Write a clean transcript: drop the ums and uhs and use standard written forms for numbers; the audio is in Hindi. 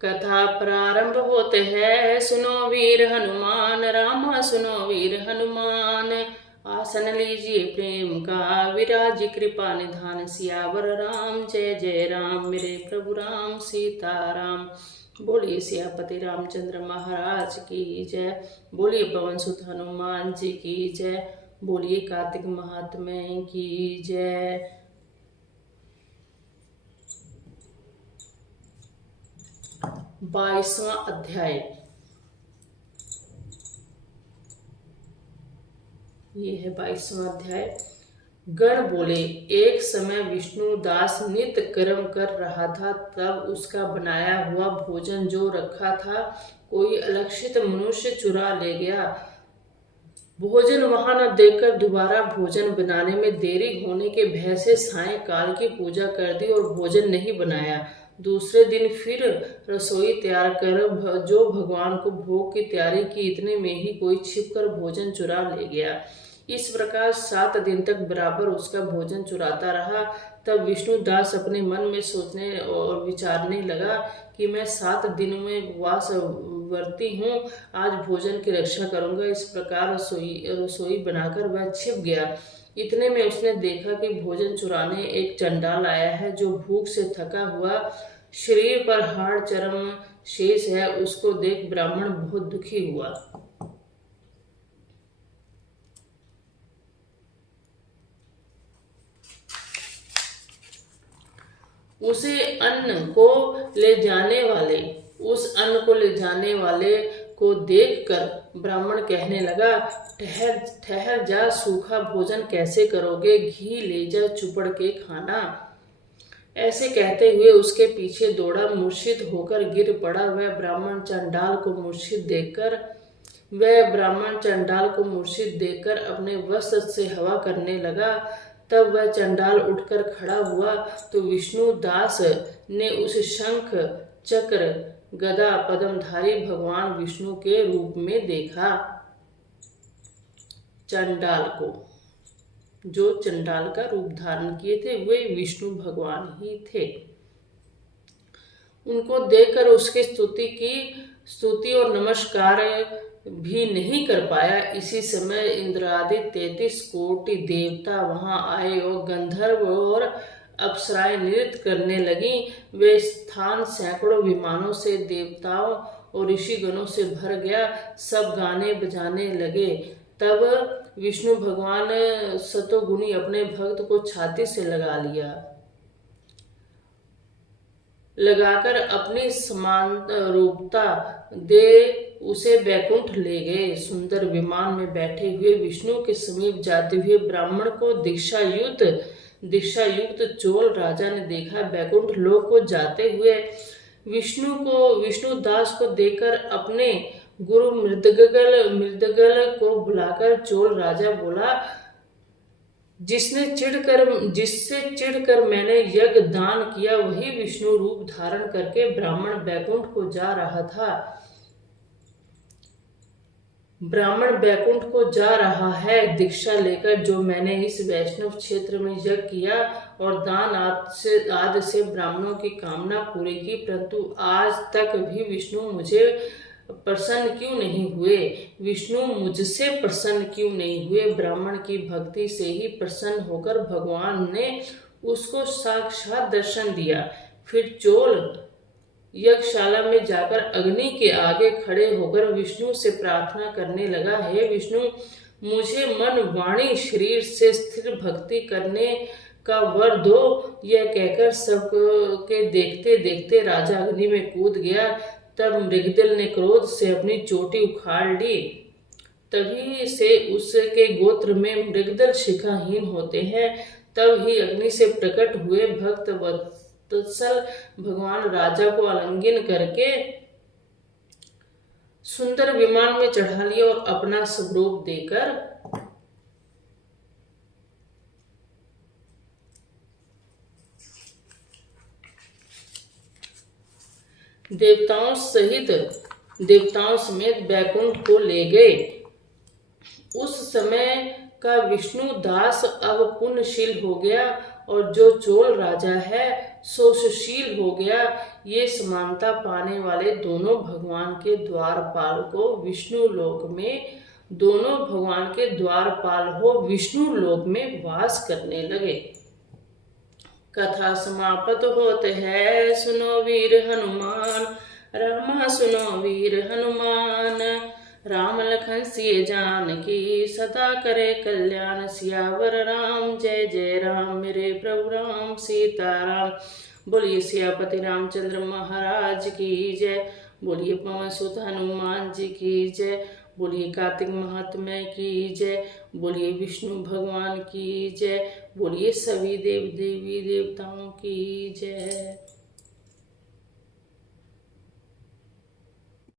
कथा प्रारंभ होते है, सुनो वीर हनुमान, रामा सुनो वीर हनुमान। आसन लीजिए प्रेम का, विराजी कृपा निधान, सियावर राम जय जय राम, मेरे प्रभु राम सीताराम। बोलिए सियापति रामचंद्र महाराज की जय, बोलिए पवन सुत हनुमान जी की जय, बोलिए कार्तिक महात्म्य की जय। 22वां अध्याय। ये है 22वां अध्याय। गण बोले, एक समय विष्णुदास नित्य कर्म कर रहा था, तब उसका बनाया हुआ भोजन जो रखा था कोई अलक्षित मनुष्य चुरा ले गया। भोजन वहां न देखकर दोबारा भोजन बनाने में देरी होने के भय से सायंकाल की पूजा कर दी और भोजन नहीं बनाया। दूसरे दिन फिर रसोई तैयार कर जो भगवान को भोग की तैयारी की, इतने में ही कोई छिपकर भोजन चुरा ले गया। इस प्रकार 7 दिन तक बराबर उसका भोजन चुराता रहा। तब विष्णुदास अपने मन में सोचने और विचारने लगा कि मैं 7 दिनों में उपवास वर्ती हूँ, आज भोजन की रक्षा करूंगा। इस प्रकार रसोई बनाकर वह छिप गया। इतने में उसने देखा कि भोजन चुराने एक चंडाल आया है, जो भूख से थका हुआ, शरीर पर हाड़ चर्म शेष है। उसको देख ब्राह्मण बहुत दुखी हुआ। उस अन्न को ले जाने वाले को देखकर ब्राह्मण कहने लगा, ठहर जा, सूखा भोजन कैसे करोगे, घी ले जा चुपड़ के खाना। ऐसे कहते हुए उसके पीछे दौड़ा, मूर्छित होकर गिर पड़ा। वह ब्राह्मण चंडाल को मूर्छित देखकर अपने वस्त्र से हवा करने लगा। तब वह चंडाल उठकर खड़ा हुआ तो विष्णुदास ने उस शंख चक्र गदा पद्मधारी भगवान विष्णु के रूप में देखा। चंडाल को, जो चंडाल का रूप धारण किए थे, वे विष्णु भगवान ही थे। उनको देखकर उसकी स्तुति और नमस्कार भी नहीं कर पाया। इसी समय इंद्रादि 33 कोटि देवता वहां आए और गंधर्व और अप्सराएं नृत्य करने लगी। वे स्थान सैकड़ों विमानों से, देवताओं और ऋषिगणों से भर गया। सब गाने बजाने लगे। तब विष्णु भगवान सतोगुणी अपने भक्त को छाती से लगाकर अपनी समान रूपता दे उसे बैकुंठ ले गए। सुंदर विमान में बैठे हुए विष्णु के समीप जाते हुए ब्राह्मण को दीक्षा युक्त चोल राजा ने देखा। बैकुंठ लोक को जाते हुए विष्णुदास को देखकर अपने गुरु मृदगल को बुलाकर चोल राजा बोला, जिससे चिढ़कर मैंने यज्ञ दान किया, वही विष्णु रूप धारण करके ब्राह्मण बैकुंठ को जा रहा है। दीक्षा लेकर जो मैंने इस वैष्णव क्षेत्र में यज्ञ किया और दान आदि से ब्राह्मणों की कामना पूरी की, परंतु आज तक भी विष्णु मुझसे प्रसन्न क्यों नहीं हुए। ब्राह्मण की भक्ति से ही प्रसन्न होकर भगवान ने उसको साक्षात दर्शन दिया। फिर चोल यज्ञशाला में जाकर अग्नि के आगे खड़े होकर विष्णु से प्रार्थना करने लगा, हे विष्णु, मुझे मन वाणी शरीर से स्थिर भक्ति करने का वर दो। यह कहकर सबके देखते देखते राजा अग्नि में कूद गया। तब मृगदल ने क्रोध से अपनी चोटी उखाड़ ली। तभी से उसके गोत्र में मृगदल शिखाहीन होते हैं। तब ही अग्नि से प्रकट हुए भक्त वत्सल भगवान राजा को आलिंगन करके सुंदर विमान में चढ़ा लिया और अपना स्वरूप देकर देवताओं समेत बैकुंठ को ले गए। उस समय का विष्णुदास अब पुण्यशील हो गया और जो चोल राजा है सो सुशील हो गया। ये समानता पाने वाले दोनों भगवान के द्वारपाल हो विष्णु लोक में वास करने लगे। कथा समाप्त होते है, सुनो वीर हनुमान, रामा सुनो वीर हनुमान। राम लखन सिय जानकी, सदा करे कल्याण। सियावर राम जय जय राम, मेरे प्रभु राम सीताराम। बोलिए सियापति रामचंद्र महाराज की जय। बोलिए पवन सुत हनुमान जी की जय। बोलिए कार्तिक महात्म्य की जय। बोलिए विष्णु भगवान की जय। बोलिए सभी देव देवी देवताओं की जय।